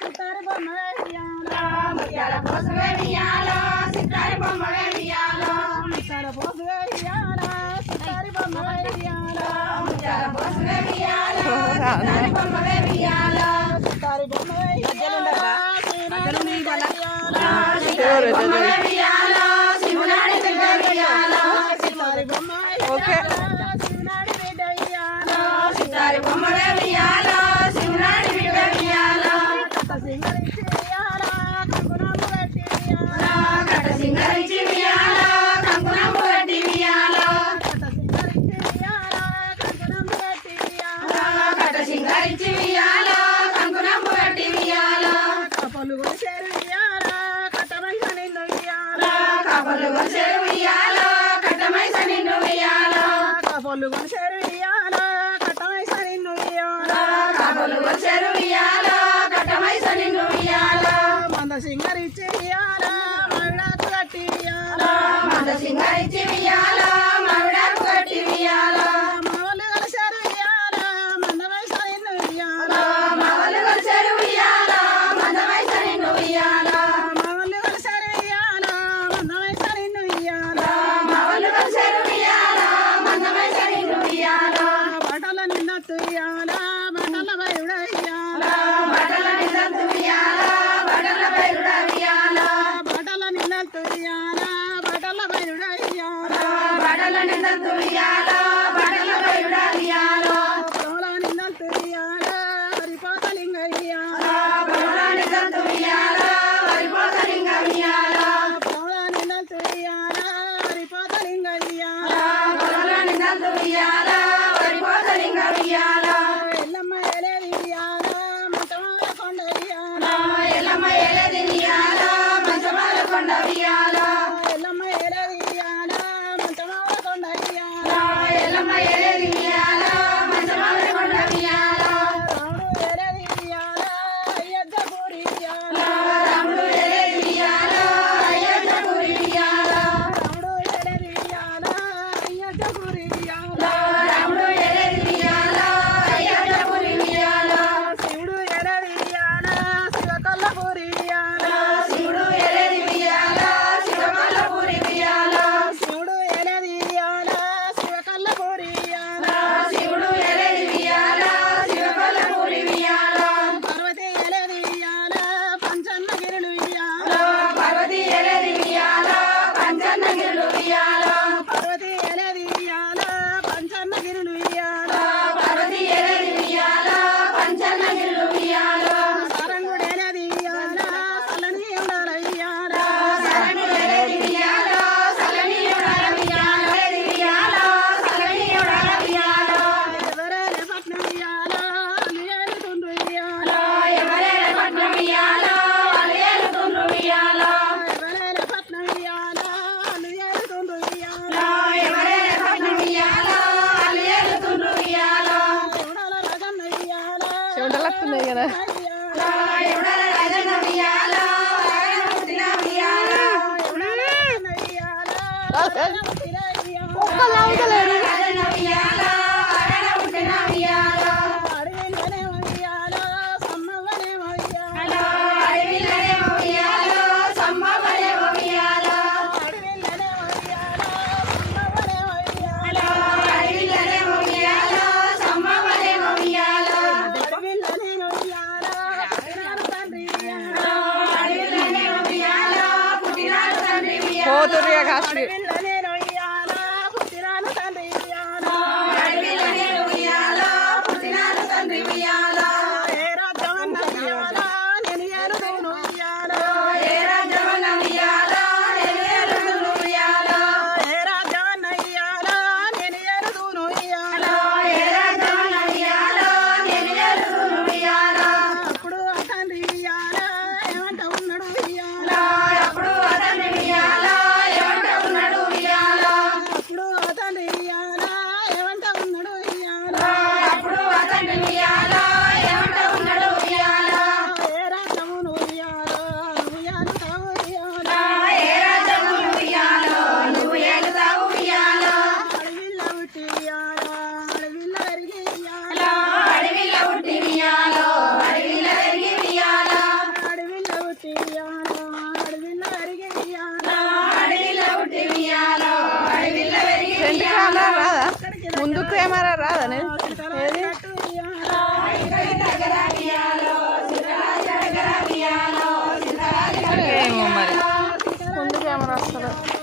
సితారి బొమ్మ వేయాలో ముత్యాల పోసు వేయాలో సితారి బొమ్మ వేయాలో ముత్యాల పోసు వేయాలో సితారి బొమ్మ వేయాలో ముత్యాల పోసు వేయాలో సితారి బొమ్మ వేయాలో సితారి బొమ్మ వేయాలో శివునాడి బిడ్డ వేయాలో సితారి బొమ్మ శివనాడి బిడ్డ వేయాలో సితారి బొమ్మ వేయాలో శివునాడి బిడ్డ వేయాలో సింగరించి వేయాలో కంకునమ్ము కట్టి వేయాలో కట్ట సింగరించి వేయాలో కంకునమ్ము కట్టి వేయాలో సింగరించి వేయాలో కంకునమ్ము కట్టి వేయాలో కట్ట సింగరించి వేయాలో కంకునమ్ము కట్టి వేయాలో కపలు కొలిసేరు వేయాలో కట్టమైస నిన్ను వేయాలో కపలు కొలిసేరు వేయాలో కట్టమైస నిన్ను వేయాలో కపలు కొలిసేరు వేయాలో కట్టమైస నిన్ను వేయాలో కపలు కొలిసేరు వేయాలో కట్టమైస నిన్ను వేయాలో మంద సింగరించి వేయాలో మళ్ళాకు కట్టి వేయాలో మంద సింగరించి వేయాలో మవిడాకు కట్టి వేయాలో మామూలు కలిసారు వేయాలో మందమైస నిన్ను వేయాలో మావలు కొలిసేరు వేయాలో మందమైస నిన్ను వేయాలో మామూలు కలిసారు వేయాలో మందమైస నిన్ను వేయాలో మావలు కొలిసేరు వేయాలో మందమైస నిన్ను వేయాలో బట్టల నిన్న తుయ్యాలో బట్టల బయట వేయాలో బట్టల నిజంతు వేయాలో బట్టల బయలుడ వేయాలో బట్టల నిన్న తుయ్యాలో బట్టల బయట వేయాలో బట్టల నిజంతు వేయాలో బట్టల బయలుడ వేయాలో పొల నిన్న తుయ్యాలో హరిపోతలింగ వేయాలో బట్టల నిజంతు వేయాలో వరిపోతలింగ వేయాలో పొల నిన్న తుయ్యాలో హరిపోతలింగ వేయాలో బట్టల నిజంతు వేయాలో వరిపోతలింగ వేయాలో ఎల్లమ్మ ఎలేది వేయాలో మంటమాల కొండ వేయాలో ఎల్లమ్మ ఏలేది వేయాలో మంచమాల కొండ వేయాలో ఎల్లమ్మ ఎలేది వేయాలో మంటమాల కొండ వేయాలో ఎల్లమ్మ ఏలేది వేయాలో మంచమాల కొండ వేయాలో రాముడు ఎలేది వేయాలో అయ్యద్ద పూరి వేయాలో రాముడు ఏలేది వేయాలో అయోధ్య పూరి వేయాలో రాముడు ఎలేది వేయాలో అయ్యద్ద పూరి వేయాలో రాముడు ఏలేది వేయాలో అయోధ్య పూరి వేయాలో శివుడు ఎలేది వేయాలో శివకొల్ల పూరి వేయాలో శివుడు ఏలేది వేయాలో శివమల్ల పూరి వేయాలో శివుడు ఎలేది వేయాలో శివకొల్ల పూరి వేయాలో శివుడు ఏలేది వేయాలో శివమల్ల పూరి వేయాలో పార్వతి ఎలేది వేయాలో పంచన్నగిరులు వేయాలో పార్వతి ఏలేది వేయాలో పంచన్నగిరులు వేయాలో పార్వతి ఎలేది వేయాలో పంచన్నగిరులు వేయాలో పార్వతి ఏలేది వేయాలో పంచన్నగిరులు వేయాలో సారంగుడు ఎలేది వేయాలో సలని ఉండాల వేయాలో సరణి ఏలేది వేయాలో సలని ఉడాల వేయాలో ఏది వేయాలో సలని ఉడాల వేయాలో ఎవరేలే పట్నం వేయాలో అలియేలు తుండ్రు వేయాలో ఎవరేల పట్నం వేయాలో అలియేలు తుండ్రు వేయాలో ఎవరేలే పట్నం వేయాలో అలియేలు తుండ్రు వేయాలో ఎవరేల పట్నం వేయాలో అలియేలు తుండ్రు వేయాలో ఎవడాల రాజన్న వేయాలో చెమటలొస్తున్నాయి కదా. వేయాలో ఎవడాల రాజన్న వేయాలో రాయన పుట్టిన వేయాలో ఎవడాల రాజన్న వేయాలో రాజన్న పుట్టిన వేయాలో రాజన్న వేయాలో రాయన పుట్టిన వేయాలో అడవిలోనేమో వేయాలో సమ్మవ్వనేమో వేయాలో అడవిలోనేమో వేయాలో సమ్మవ్వనేమో వేయాలో అడవిలోనేమో వేయాలో సమ్మవ్వనేమో వేయాలో అడవిలోనేమో వేయాలో సమ్మవ్వనేమో వేయాలో అడవిలోనేమో వేయాలో పుట్టినాడు తండ్రి వేయాలో అడవిలోనేమో వేయాలో పుట్టినాడు తండ్రి వేయాలో పోతుర్రి కాస్ట్లీ అడవిలోనేమో వేయాలో పుట్టినాడు తండ్రి వేయాలో అడవిలోనేమో వేయాలో పుట్టినాడు తండ్రి వేయాలో ఏ రాజ్యమన్న వేయాలో నేను ఏలుదును వేయాలో ఏ రాజ్యమన్న వేయాలో నేను ఏలుదును వేయాలో ఏ రాజ్యమన్న వేయాలో నేను ఏలుదును వేయాలో ఏ రాజ్యమన్న వేయాలో నేను ఏలుదును వేయాలో అప్పుడు ఆ తండ్రి వేయాలో ఏమంట ఉన్నాడు వేయాలో అప్పుడు అతన్ని వేయాలో ఏమంట ఉన్నాడు వేయాలో ముందు కెమెరా రాదని ఏది ఏమో మరి ముందు కెమెరా వస్తుంది